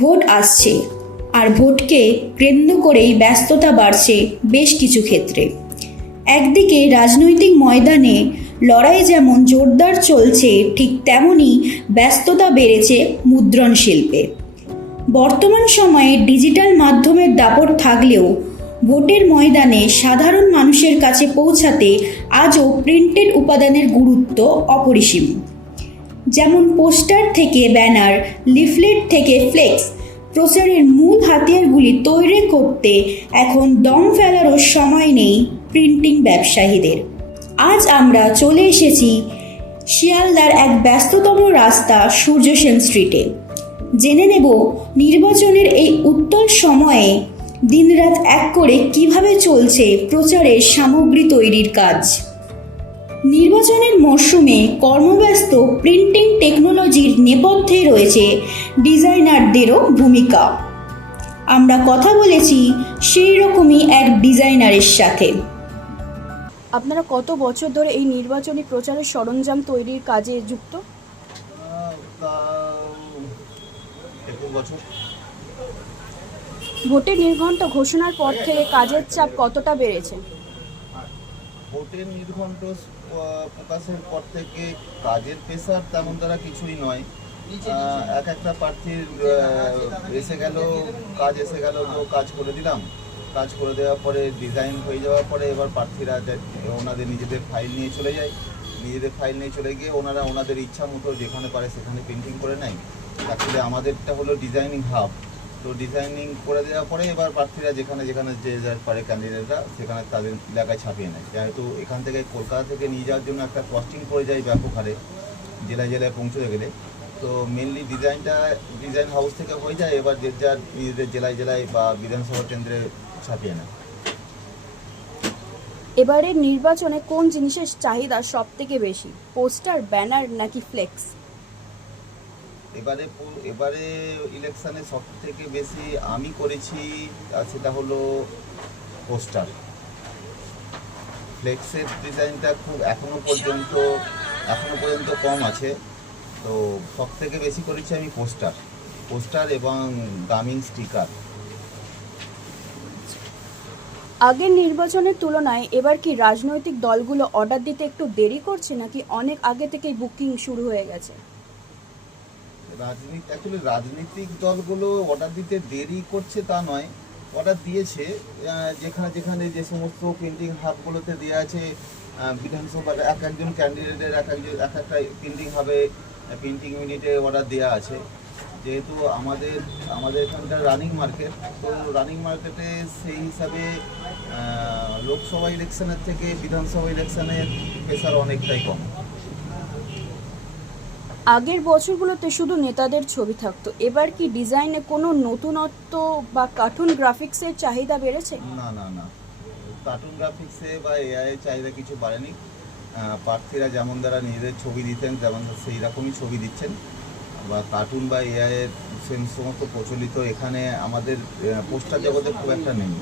Vote আসছে, আর ভোটকে কেন্দ্র করেই ব্যস্ততা বাড়ছে বেশ কিছু ক্ষেত্রে। একদিকে রাজনৈতিক ময়দানে লড়াই যেমন জোরদার চলছে, ঠিক তেমনই ব্যস্ততা বেড়েছে মুদ্রণ শিল্পে। বর্তমান সময়ে ডিজিটাল মাধ্যমের দাপট থাকলেও ভোটের ময়দানে সাধারণ মানুষের কাছে পৌঁছাতে আজও প্রিন্টেড উপাদানের গুরুত্ব অপরিসীম। যেমন পোস্টার থেকে ব্যানার, লিফলেট থেকে ফ্লেক্স, প্রচারের মূল হাতিয়ারগুলি তৈরি করতে এখন দম ফেলারও সময় নেই প্রিন্টিং ব্যবসায়ীদের। আজ আমরা চলে এসেছি শিয়ালদার এক ব্যস্ততম রাস্তা সূর্যসেন স্ট্রিটে। জেনে নেব নির্বাচনের এই উত্তল সময়ে দিনরাত এক করে কিভাবে চলছে প্রচারের সামগ্রী তৈরির কাজ। নির্বাচনের মরশুমে কর্মব্যস্ত প্রিন্টিং টেকনোলজির নেপথ্যে রয়েছে ডিজাইনারদেরও ভূমিকা। আমরা কথা বলেছি সেই রকমই এক ডিজাইনারের সাথে। আপনারা কত বছর ধরে এই নির্বাচনী প্রচারের সরঞ্জাম তৈরির কাজে যুক্ত? 21 বছর। ভোটের নির্ঘণ্ট ঘোষণার পর থেকে কাজের চাপ কতটা বেড়েছে? ভোটের নির্ঘণ্ট প্রকাশের পর থেকে কাজের প্রেসার তেমন দ্বারা কিছুই নয়। এক একটা প্রার্থীর কাজ এসে গেল, তো কাজ করে দিলাম। কাজ করে দেওয়ার পরে ডিজাইন হয়ে যাওয়ার পরে এবার প্রার্থীরা ওনাদের নিজেদের ফাইল নিয়ে চলে যায়। নিজেদের ফাইল নিয়ে চলে গিয়ে ওনারা ওনাদের ইচ্ছা মতো যেখানে পারে সেখানে প্রিন্টিং করে নেয়। আসলে আমাদেরটা হলো ডিজাইনিং হাব। তো ডিজাইনিং করে দেওয়ার পরে এবার প্রার্থীরা যেখানে যেখানে যে যা পারে ক্যান্ডিডেটরা সেখানে তাদের এলাকায় ছাপিয়ে নেয়। যেহেতু এখান থেকে কলকাতা থেকে নিয়ে যাওয়ার জন্য একটা কস্টিং পড়ে যায় ব্যাপক হারে জেলায় জেলায় পৌঁছতে গেলে। তো মেনলি ডিজাইন হাউস থেকে হয়ে যায়, এবার যে যার নিজেদের জেলায় জেলায় বা বিধানসভা কেন্দ্রে ছাপিয়ে নেয়। এবারের নির্বাচনে কোন জিনিসের চাহিদা সব থেকে বেশি, পোস্টার, ব্যানার নাকি ফ্লেক্স? এবারে ইলেকশানে সব থেকে বেশি আমি করেছি সেটা হলো পোস্টার। ফ্লেক্সের ডিজাইনটা খুব এখনো পর্যন্ত কম আছে। তো সব থেকে বেশি করেছি আমি পোস্টার এবং গামিং স্টিকার। আগের নির্বাচনের তুলনায় এবার কি রাজনৈতিক দলগুলো অর্ডার দিতে একটু দেরি করছে, নাকি অনেক আগে থেকেই বুকিং শুরু হয়ে গেছে? রাজনৈতিক দলগুলো অর্ডার দিতে দেরি করছে তা নয়, অর্ডার দিয়েছে। যেখানে যেখানে যে সমস্ত প্রিন্টিং হাবগুলোতে দেওয়া আছে, বিধানসভার এক একজন ক্যান্ডিডেটের এক একটা প্রিন্টিং হাবে প্রিন্টিং ইউনিটে অর্ডার দেওয়া আছে। যেহেতু আমাদের এখানকার রানিং মার্কেট, তো রানিং মার্কেটে সেই হিসাবে লোকসভা ইলেকশনের থেকে বিধানসভা ইলেকশনের প্রেসার অনেকটাই কম। আগের বছরগুলোতে শুধু নেতাদের ছবি থাকতো, এবার কি ডিজাইনে কোনো নতুনত্ব বা কার্টুন গ্রাফিক্সের চাহিদা বেড়েছে? না, কার্টুন গ্রাফিক্সে বা এআই এর চাহিদা কিছু বাড়েনি। প্রার্থীরা যেমন দ্বারা নিজেদের ছবি দিতেন তেমন সেই রকমই ছবি দিচ্ছেন। বা কার্টুন বা এআই এর সমস্ত প্রচলিত এখানে আমাদের পোস্টার জগতে খুব একটা নেই।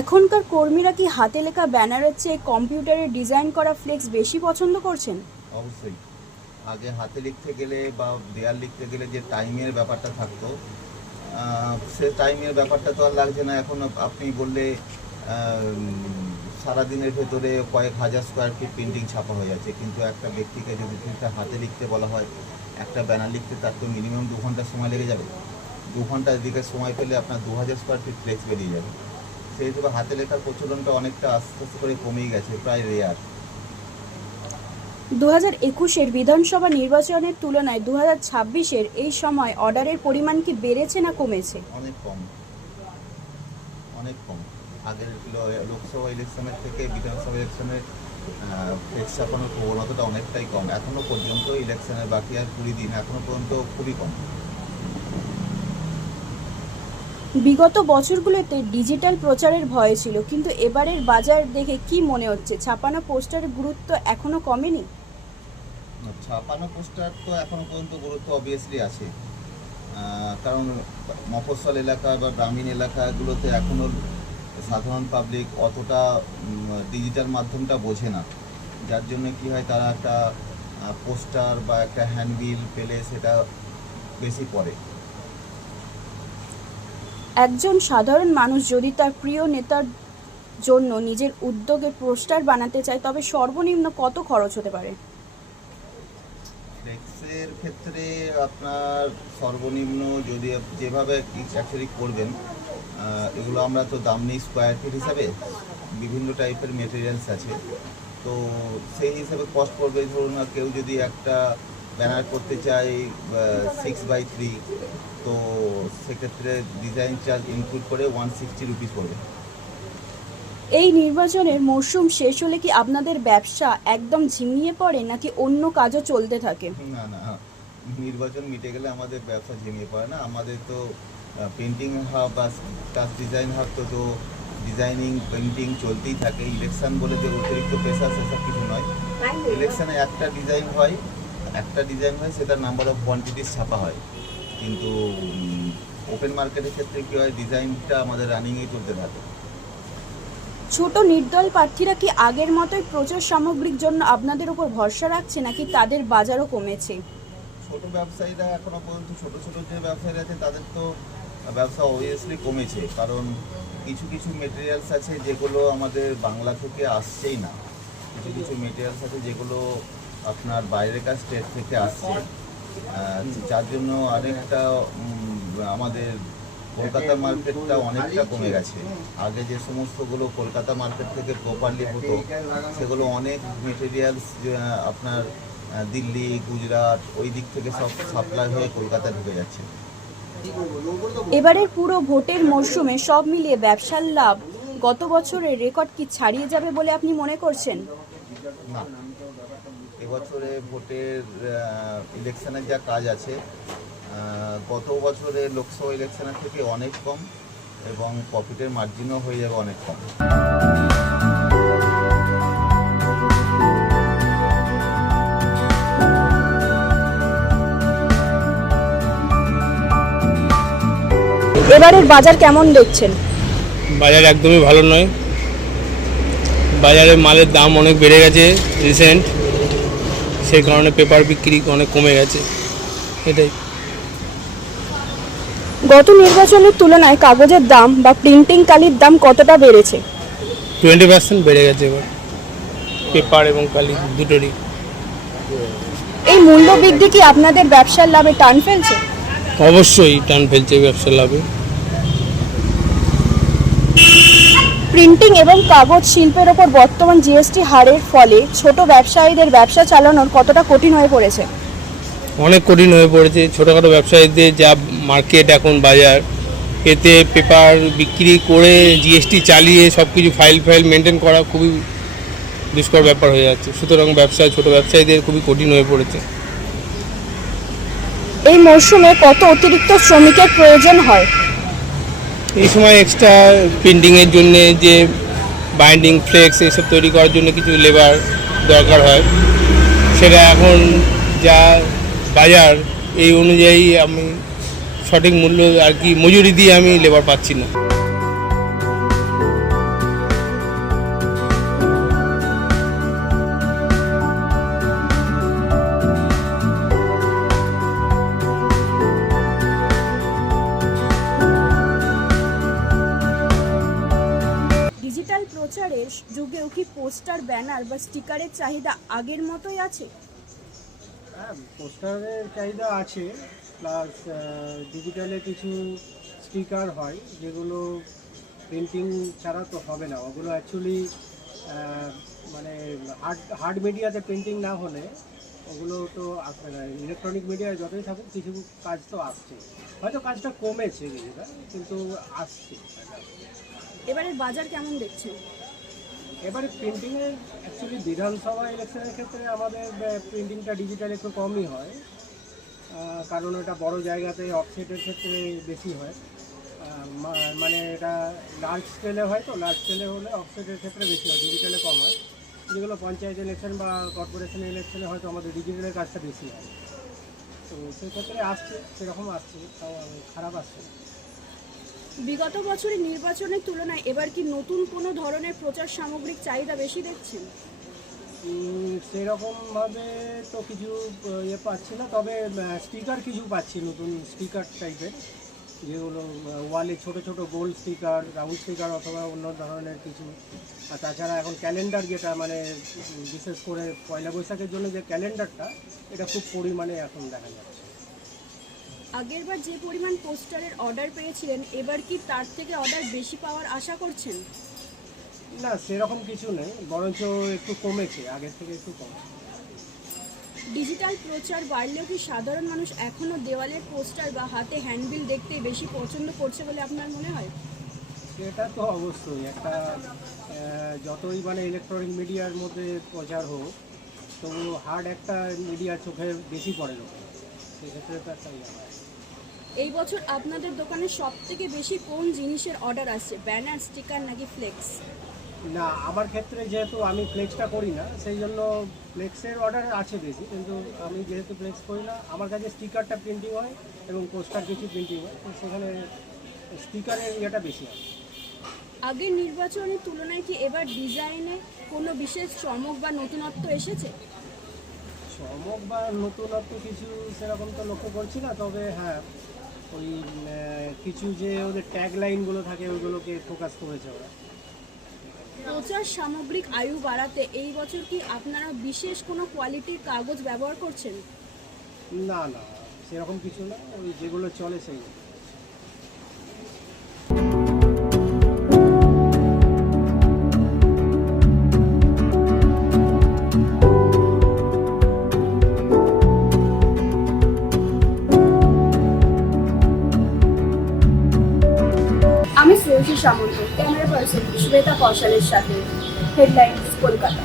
এখনকার কর্মীরা কি হাতে লেখা ব্যানারের চেয়ে কম্পিউটারে ডিজাইন করা ফ্লেক্স বেশি পছন্দ করছেন? অবশ্যই। আগে হাতে লিখতে গেলে বা দেয়াল লিখতে গেলে যে টাইমের ব্যাপারটা থাকতো, সে টাইমের ব্যাপারটা তো আর লাগছে না। এখন আপনি বললে সারাদিনের ভেতরে কয়েক হাজার স্কোয়ার ফিট প্রিন্টিং ছাপা হয়ে যাচ্ছে। কিন্তু একটা ব্যক্তিকে যদি হাতে লিখতে বলা হয়, একটা ব্যানার লিখতে তার তো মিনিমাম 2 ঘন্টা সময় লেগে যাবে। 2 ঘন্টার দিকে সময় পেলে আপনার 2000 স্কোয়ার ফিট ফ্লেক্স বেরিয়ে যাবে। সেই হিসেবে হাতে লেখার প্রচলনটা অনেকটা আস্তে আস্তে করে কমেই গেছে, প্রায় রেয়ার। 2021-এর বিধানসভা নির্বাচনের তুলনায় 2026-এর এই সময় অর্ডারের পরিমাণ কি বেড়েছে না কমেছে? অনেক কম। আগের লোকসভা ইলেকশনের থেকে বিধানসভা ইলেকশনের ফ্লেক্স ছাপানোর প্রবণতাটা অনেকটাই কম। এখনও পর্যন্ত ইলেকশনের বাকি আর 20 দিন, এখনও পর্যন্ত খুবই কম। বিগত বছরগুলোতে ডিজিটাল প্রচারের ভয় ছিল, কিন্তু এবারের বাজার দেখে কি মনে হচ্ছে, ছাপানো পোস্টারের গুরুত্ব এখনো কমেনি? ছাপানো পোস্টার তো এখনও পর্যন্ত গুরুত্ব অবভিয়াসলি আছে। কারণ মফস্বল এলাকা বা গ্রামীণ এলাকাগুলোতে এখনও সাধারণ পাবলিক অতটা ডিজিটাল মাধ্যমটা বোঝে না। যার জন্য কি হয়, তারা একটা পোস্টার বা একটা হ্যান্ডবিল পেলে সেটা বেশি পড়ে। একজন সাধারণ মানুষ যদি তার প্রিয় নেতার জন্য নিজের উদ্যোগে পোস্টার বানাতে চায় তবে সর্বনিম্ন কত খরচ হতে পারে? ফ্লেক্সের ক্ষেত্রে আপনার সর্বনিম্ন যদি যেভাবে অ্যাকচুয়ালি করবেন, এগুলো আমরা তো দাম নিই স্কোয়ার ফিট হিসাবে, বিভিন্ন টাইপের মেটেরিয়ালস আছে, তো সেই হিসাবে কস্ট পড়বে। ধরুন কেউ যদি একটা ব্যানার করতে চায় 6x3, তো সেক্ষেত্রে ডিজাইন চার্জ ইনক্লুড করে 160 রুপিস পড়বে। এই নির্বাচনের মরশুম শেষ হলে কি আপনাদের ব্যবসা একদম ঝিমিয়ে পড়ে নাকি অন্য কাজও চলতে থাকে? না না, নির্বাচন মিটে গেলে আমাদের ব্যবসা ঝিমিয়ে পড়ে না। আমাদের তো পেন্টিং হাব বা প্লাস ডিজাইন হাব, তো ডিজাইনিং পেন্টিং চলতেই থাকে। ইলেকশন বলে যে অতিরিক্ত প্রেশার সেসব কিছু নয়। ইলেকশনে একটা ডিজাইন হয়, সেটার নাম্বার অফ কোয়ান্টিটিস ছাপা হয়, কিন্তু ওপেন মার্কেটের ক্ষেত্রে কী হয়, ডিজাইনটা আমাদের রানিংয়েই চলতে থাকে। ছোট নির্দল প্রার্থীরা কি আগের মতোই প্রচার সামগ্রীর জন্য আপনাদের উপর ভরসা রাখছে নাকি তাদের বাজারও কমেছে? ছোট ব্যবসায়ীরা এখনো পর্যন্ত ছোট যে ব্যবসায়ীরা আছে তাদের তো ব্যবসা অবভিয়াসলি কমেছে, কারণ কিছু মেটেরিয়ালস আছে যেগুলো আমাদের বাংলা থেকে আসছেই না। কিছু মেটেরিয়ালস আছে যেগুলো আপনার বাইরেকার স্টেট থেকে আসছে, যার জন্য অনেকটা আমাদের কলকাতা মার্কেটটা অনেকটা কমে গেছে। আগে যে সমস্তগুলো কলকাতা মার্কেট থেকে প্রপারলি হতো, সেগুলো অনেক মেটেরিয়ালস আপনার দিল্লি, গুজরাট ওই দিক থেকে সব সাপ্লাই হয়ে কলকাতা ঢুকে যাচ্ছে। এবারের পুরো ভোটের মরশুমে সব মিলিয়ে ব্যবসার লাভ গত বছরের রেকর্ড কি ছাড়িয়ে যাবে বলে আপনি মনে করছেন? না, এবছরে ভোটের ইলেকশনের যা কাজ আছে গত বছরের লোকসভা ইলেকশনের থেকে অনেক কম, এবং প্রফিটের মার্জিনও হয়ে যাবে অনেক কম। এবারের বাজার কেমন দেখছেন? বাজার একদমই ভালো নয়। বাজারে মালের দাম অনেক বেড়ে গেছে রিসেন্ট, সেই কারণে পেপার বিক্রি অনেক কমে গেছে, এটাই। গত নির্বাচনের তুলনায় কাগজের দাম বা প্রিন্টিং কালির দাম কতটা বেড়েছে? 20% বেড়ে গেছে এবার, পেপার এবং কালি দুটোরই। এই মূল্য বৃদ্ধি কি আপনাদের ব্যবসার লাভে টান ফেলছে? অবশ্যই টান ফেলছে ব্যবসা লাভে। প্রিন্টিং এবং কাগজ শিল্পের ওপর বর্তমান জিএসটি হারের ফলে ছোট ব্যবসায়ীদের ব্যবসা চালানোর কতটা কঠিন হয়ে পড়েছে? অনেক কঠিন হয়ে পড়েছে। ছোটোখাটো ব্যবসায়ীদের যা মার্কেট এখন বাজার, এতে পেপার বিক্রি করে জিএসটি চালিয়ে সব কিছু ফাইল মেনটেন করা খুবই দুষ্কর ব্যাপার হয়ে যাচ্ছে। সুতরাং ছোটো ব্যবসায়ীদের খুবই কঠিন হয়ে পড়েছে। এই মরশুমে কত অতিরিক্ত শ্রমিকের প্রয়োজন হয়? এই সময় এক্সট্রা প্রিন্টিংয়ের জন্য যে বাইন্ডিং, ফ্লেক্স এইসব তৈরি করার জন্য কিছু লেবার দরকার হয়, সেটা এখন যা বাজার এই অনুযায়ী আমি সঠিক মূল্য আর কি মজুরি দিয়ে আমি লেবার পাচ্ছি না। ডিজিটাল প্রচারের যুগেও কি পোস্টার, ব্যানার বা স্টিকারের চাহিদা আগের মতোই আছে? হ্যাঁ, পোস্টারের চাহিদা আছে, প্লাস ডিজিটালে কিছু স্টিকার হয় যেগুলো প্রিন্টিং ছাড়া তো হবে না। ওগুলো অ্যাকচুয়ালি মানে হার্ড মিডিয়াতে প্রিন্টিং না হলে ওগুলো তো আসবে না। ইলেকট্রনিক মিডিয়ায় যতই থাকুক কিছু কাজ তো আসছে, হয়তো কাজটা কমেছে কিছুটা, কিন্তু আসছে। এবারের বাজার কেমন দেখছেন? এবারে প্রিন্টিংয়ের অ্যাকচুয়ালি বিধানসভা ইলেকশনের ক্ষেত্রে আমাদের প্রিন্টিংটা ডিজিটাল একটু কমই হয়, কারণ এটা বড় জায়গাতে অফসেটের ক্ষেত্রে বেশি হয়। মানে এটা লার্জ স্কেলে হয়, তো লার্জ স্কেলে হলে অফসেটের ক্ষেত্রে বেশি হয়, ডিজিটালে কম হয়। যেগুলো পঞ্চায়েত ইলেকশন বা কর্পোরেশন ইলেকশনে হয়তো আমাদের ডিজিটালের কাজটা বেশি হয়, তো সেক্ষেত্রে আসছে, সেরকম আসছে, তাও খারাপ আসছে। বিগত বছরের নির্বাচনের তুলনায় এবার কি নতুন কোনো ধরনের প্রচার সামগ্রিক চাহিদা বেশি দেখছেন? সেরকমভাবে তো কিছু ইয়ে পাচ্ছি না, তবে স্টিকার কিছু পাচ্ছি, নতুন স্টিকার টাইপের, যেগুলো ওয়ালে ছোট ছোট গোল স্টিকার, রাউন্ড স্টিকার অথবা অন্য ধরনের কিছু। আর তাছাড়া এখন ক্যালেন্ডার, যেটা মানে বিশেষ করে পয়লা বৈশাখের জন্য যে ক্যালেন্ডারটা, এটা খুব পরিমাণে এখন দেখা যাচ্ছে। আগেরবার যে পরিমাণ পোস্টারের অর্ডার পেয়েছিলেন, এবার কি তার থেকে অর্ডার বেশি পাওয়ার আশা করছেন? না, সেরকম কিছু নেই, বরঞ্চ একটু কমেছে, আগের থেকে একটু কমেছে। ডিজিটাল প্রচার বাড়লেও কি সাধারণ মানুষ এখনও দেওয়ালের পোস্টার বা হাতে হ্যান্ডবিল দেখতে বেশি পছন্দ করছে বলে আপনার মনে হয়? সেটা তো অবশ্যই একটা, যতই মানে ইলেকট্রনিক মিডিয়ার মধ্যে প্রচার হোক, তবু হার্ড একটা মিডিয়া চোখে বেশি পড়ে লোক, সেক্ষেত্রে তো একটা ইয়ে হয়। এই বছর আপনাদের দোকানে সব থেকে বেশি কোন জিনিসের অর্ডার আসছে, ব্যানার, স্টিকার নাকি ফ্লেক্স? না, আমার ক্ষেত্রে যেহেতু আমি ফ্লেক্সটা করি না, সেই জন্য ফ্লেক্সের অর্ডার আছে বেশি, কিন্তু আমি যেহেতু ফ্লেক্স করি না, আমার কাছে স্টিকারটা প্রিন্টিং হয় এবং পোস্টার কিছু প্রিন্টিং হয়, তো সেখানে স্টিকারের ইয়েটা বেশি হয়। আগের নির্বাচনের তুলনায় কি এবার ডিজাইনে কোনো বিশেষ চমক বা নতুনত্ব এসেছে? চমক বা নতুনত্ব কিছু সেরকম তো লক্ষ্য করছি না, তবে হ্যাঁ, ওই কিছু যে ওদের ট্যাগ লাইনগুলো থাকে ওইগুলোকে ফোকাস করেছে ওরা। প্রচার সামগ্রিক আয়ু বাড়াতে এই বছর কি আপনারা বিশেষ কোনো কোয়ালিটির কাগজ ব্যবহার করছেন? না না, সেরকম কিছু না, ওই যেগুলো চলে সেই। আমি শ্রেয়সী সামন্ত, ক্যামেরা পার্সন শ্বেতা কৌশলের সাথে, হেডলাইন্স, কলকাতা।